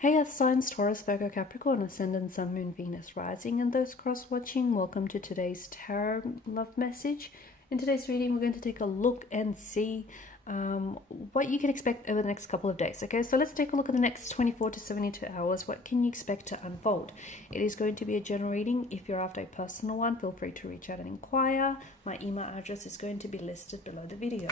Hey Earth signs, Taurus, Virgo, Capricorn, Ascendant, Sun, Moon, Venus, Rising, and those cross-watching. Welcome to today's tarot love message. In today's reading, we're going to take a look and see what you can expect over the next couple of days. Okay, so let's take a look at the next 24 to 72 hours. What can you expect to unfold? It is going to be a general reading. If you're after a personal one, feel free to reach out and inquire. My email address is going to be listed below the video.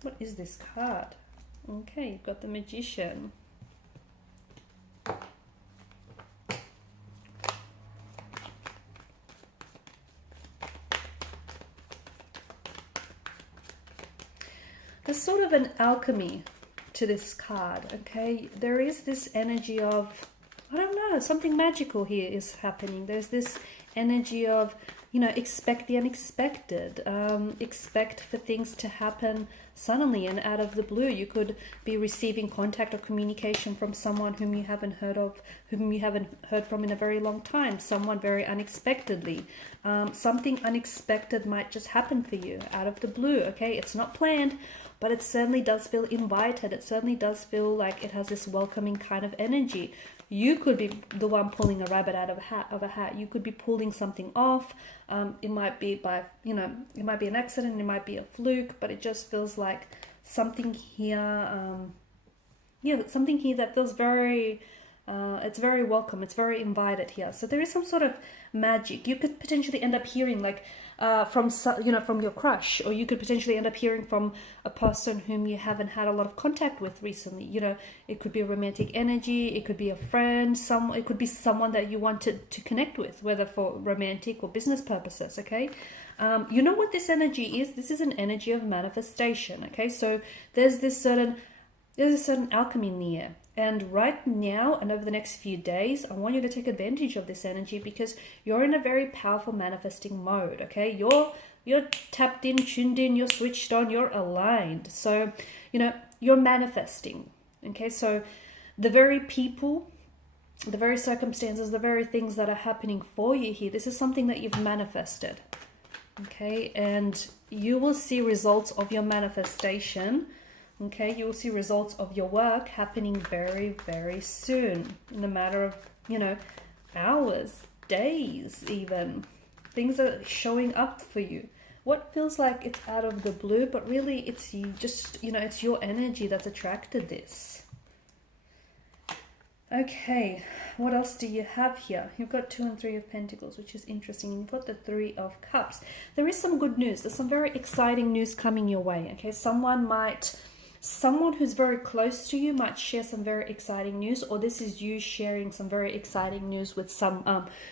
What is this card? Okay, you've got the Magician. There's sort of an alchemy to this card, okay? There is this energy of, I don't know, something magical here is happening. There's this energy of, you know, expect the unexpected. Expect for things to happen suddenly and out of the blue. You could be receiving contact or communication from someone whom you haven't heard of, whom you haven't heard from in a very long time, someone very unexpectedly. Something unexpected might just happen for you out of the blue, okay? It's not planned, but it certainly does feel invited. It certainly does feel like it has this welcoming kind of energy. You could be the one pulling a rabbit out of a hat. You could be pulling something off. It might be by, you know, it might be an accident. It might be a fluke, but it just feels like something here. Yeah, something here that feels very. It's very welcome. It's very invited here. So there is some sort of magic. You could potentially end up hearing like from your crush, or you could potentially end up hearing from a person whom you haven't had a lot of contact with recently. You know, it could be a romantic energy. It could be a friend. It could be someone that you wanted to connect with, whether for romantic or business purposes. Okay. You know what this energy is? This is an energy of manifestation. Okay. So there's a certain alchemy in the air. And right now and over the next few days, I want you to take advantage of this energy because you're in a very powerful manifesting mode, okay? You're tapped in, tuned in, you're switched on, you're aligned. So, you know, you're manifesting, okay? So the very people, the very circumstances, the very things that are happening for you here, this is something that you've manifested, okay? And you will see results of your manifestation. Okay, you will see results of your work happening very, very soon. In a matter of, you know, hours, days even. Things are showing up for you. What feels like it's out of the blue, but really it's you just, you know, it's your energy that's attracted this. Okay, what else do you have here? You've got 2 and 3 of Pentacles, which is interesting. You've got the 3 of Cups. There is some good news. There's some very exciting news coming your way. Okay, someone who's very close to you might share some very exciting news, or this is you sharing some very exciting news with some,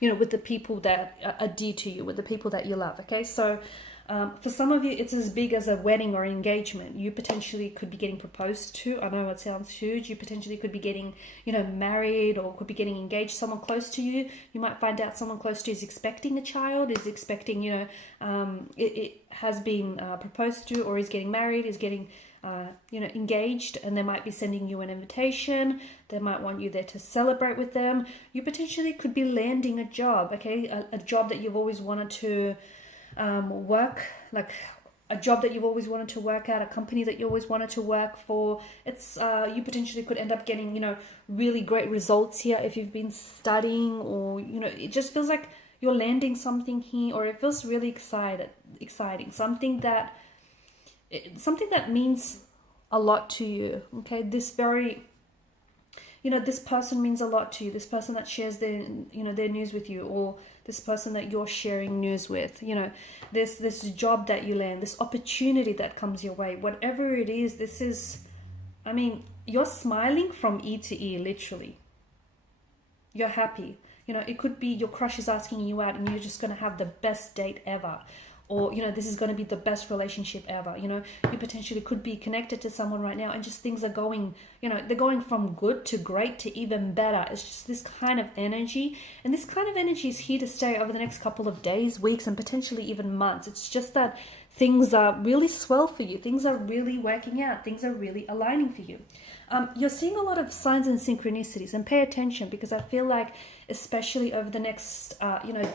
you know, with the people that are dear to you, with the people that you love. Okay, so for some of you, it's as big as a wedding or engagement. You potentially could be getting proposed to. I know it sounds huge. You potentially could be getting, you know, married, or could be getting engaged. Someone close to you. You might find out someone close to you is expecting a child, is expecting, you know, it has been proposed to, or is getting married, is getting you know, engaged, and they might be sending you an invitation. They might want you there to celebrate with them. You potentially could be landing a job, okay? A job that you've always wanted to work, like a job that you've always wanted to work at, a company that you always wanted to work for. It's you potentially could end up getting, you know, really great results here if you've been studying, or, you know, it just feels like you're landing something here, or it feels really exciting, something that means a lot to you. Okay, this very, you know, this person means a lot to you. This person that shares their, you know, their news with you, or this person that you're sharing news with. You know, this job that you land, this opportunity that comes your way, whatever it is. This is, I mean, you're smiling from ear to ear, literally. You're happy. You know, it could be your crush is asking you out, and you're just going to have the best date ever. Or, you know, this is going to be the best relationship ever. You know, you potentially could be connected to someone right now, and just things are going, you know, they're going from good to great to even better. It's just this kind of energy. And this kind of energy is here to stay over the next couple of days, weeks, and potentially even months. It's just that things are really swell for you. Things are really working out. Things are really aligning for you. You're seeing a lot of signs and synchronicities, and pay attention, because I feel like, especially over the next, you know,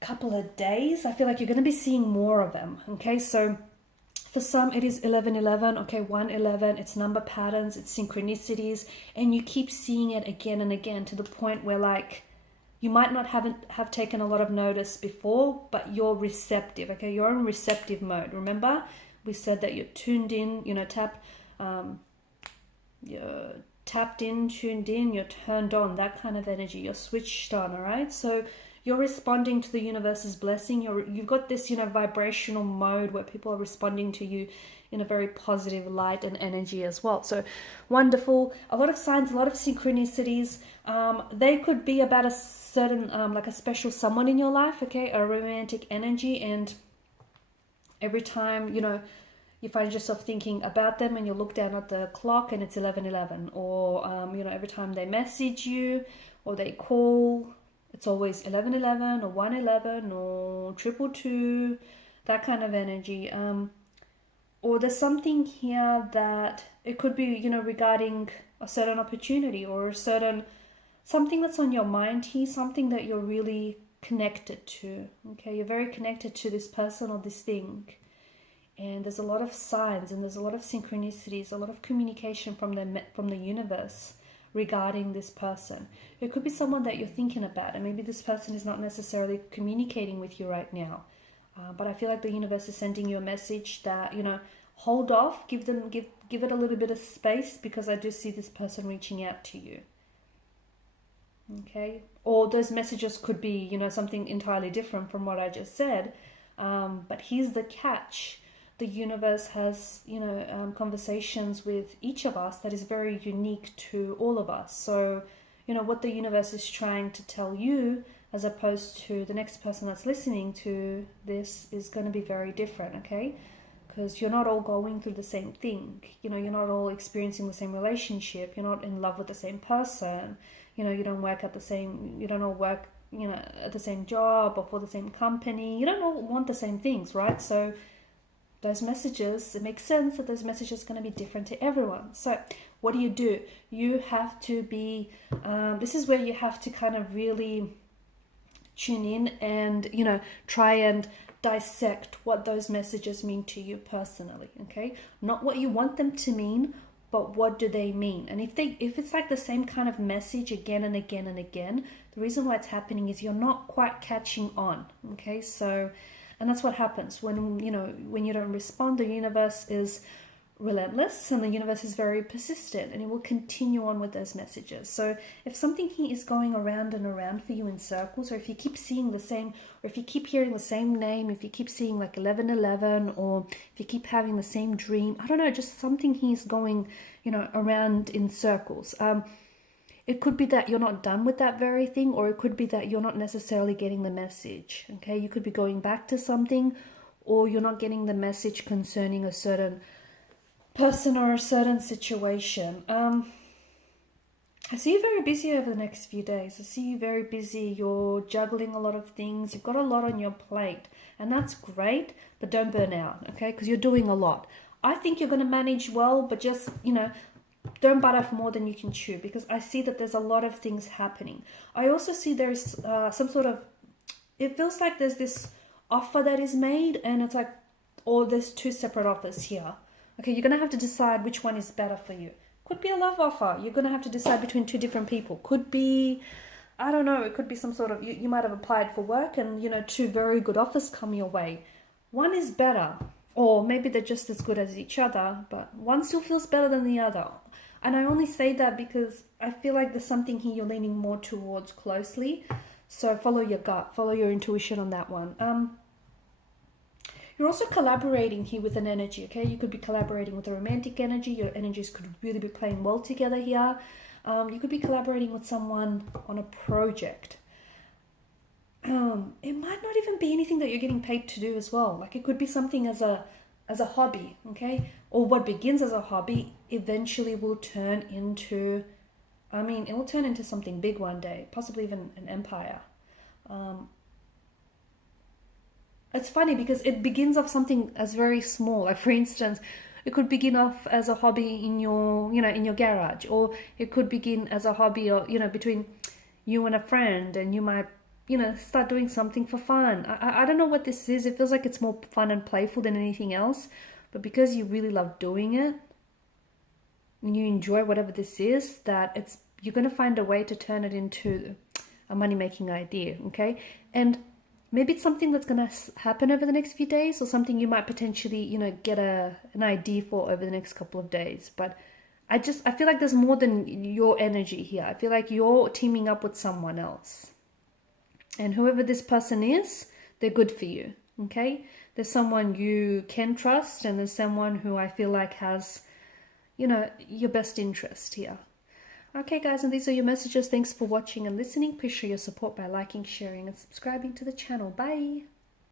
couple of days, I feel like you're going to be seeing more of them. Okay, so For some, it is 1111, okay, 111, it's number patterns, it's synchronicities, and you keep seeing it again and again to the point where, like, you might not have taken a lot of notice before, but you're receptive, okay? You're in receptive mode. Remember, we said that you're tuned in, you know, you're tapped in, tuned in, you're turned on, that kind of energy. You're switched on, all right? So you're responding to the universe's blessing. You've got this, you know, vibrational mode where people are responding to you in a very positive light and energy as well. So wonderful. A lot of signs, a lot of synchronicities. They could be about a certain, like a special someone in your life, okay? A romantic energy. And every time, you know, you find yourself thinking about them and you look down at the clock and it's 11:11. Or, you know, every time they message you or they call, it's always 11:11 or 1:11 or 222, that kind of energy. Or there's something here that it could be, you know, regarding a certain opportunity or a certain, something that's on your mind here, something that you're really connected to, okay? You're very connected to this person or this thing. And there's a lot of signs and there's a lot of synchronicities, a lot of communication from the universe regarding this person. It could be someone that you're thinking about, and maybe this person is not necessarily communicating with you right now. But I feel like the universe is sending you a message that, you know, hold off, give it a little bit of space, because I do see this person reaching out to you. Okay? Or those messages could be, you know, something entirely different from what I just said. But here's the catch. The universe has, you know, conversations with each of us that is very unique to all of us. So, you know, what the universe is trying to tell you as opposed to the next person that's listening to this is going to be very different, okay? Because you're not all going through the same thing. You know, you're not all experiencing the same relationship. You're not in love with the same person. You know, you don't work at the same, you don't all work, you know, at the same job or for the same company. You don't all want the same things, right? So those messages, it makes sense that those messages are going to be different to everyone. So what do? You have to be, this is where you have to kind of really tune in and, you know, try and dissect what those messages mean to you personally, okay? Not what you want them to mean, but what do they mean? And if it's like the same kind of message again and again and again, the reason why it's happening is you're not quite catching on, okay? So, and that's what happens when, you know, when you don't respond. The universe is relentless and the universe is very persistent, and it will continue on with those messages. So if something here is going around and around for you in circles, or if you keep seeing the same, or if you keep hearing the same name, if you keep seeing like 11:11, or if you keep having the same dream, I don't know, just something here is going, you know, around in circles. It could be that you're not done with that very thing, or it could be that you're not necessarily getting the message, okay? You could be going back to something, or you're not getting the message concerning a certain person or a certain situation. I see you very busy over the next few days. I see you very busy. You're juggling a lot of things. You've got a lot on your plate, and that's great, but don't burn out, okay? Because you're doing a lot. I think you're going to manage well, but just, you know, don't bite off more than you can chew, because I see that there's a lot of things happening. I also see there's some sort of, it feels like there's this offer that is made, and it's like, or there's two separate offers here. Okay, you're going to have to decide which one is better for you. Could be a love offer. You're going to have to decide between two different people. Could be, I don't know, it could be some sort of, you might have applied for work and, you know, two very good offers come your way. One is better, or maybe they're just as good as each other, but one still feels better than the other. And I only say that because I feel like there's something here you're leaning more towards closely. So follow your gut, follow your intuition on that one. You're also collaborating here with an energy, okay? You could be collaborating with a romantic energy. Your energies could really be playing well together here. You could be collaborating with someone on a project. It might not even be anything that you're getting paid to do as well. Like, it could be something as a hobby, okay? Or what begins as a hobby eventually will turn into, it will turn into something big one day, possibly even an empire. It's funny because it begins off something as very small. Like, for instance, it could begin off as a hobby in your, in your garage, or it could begin as a hobby, or, between you and a friend, and you might, start doing something for fun. I don't know what this is. It feels like it's more fun and playful than anything else, but because you really love doing it and you enjoy whatever this is, that you're going to find a way to turn it into a money-making idea, okay? And maybe it's something that's going to happen over the next few days, or something you might potentially, you know, get an idea for over the next couple of days. But I feel like there's more than your energy here. I feel like you're teaming up with someone else. And whoever this person is, they're good for you, okay? There's someone you can trust, and there's someone who I feel like has, you know, your best interest here. Okay, guys, and these are your messages. Thanks for watching and listening. Please show your support by liking, sharing, and subscribing to the channel. Bye.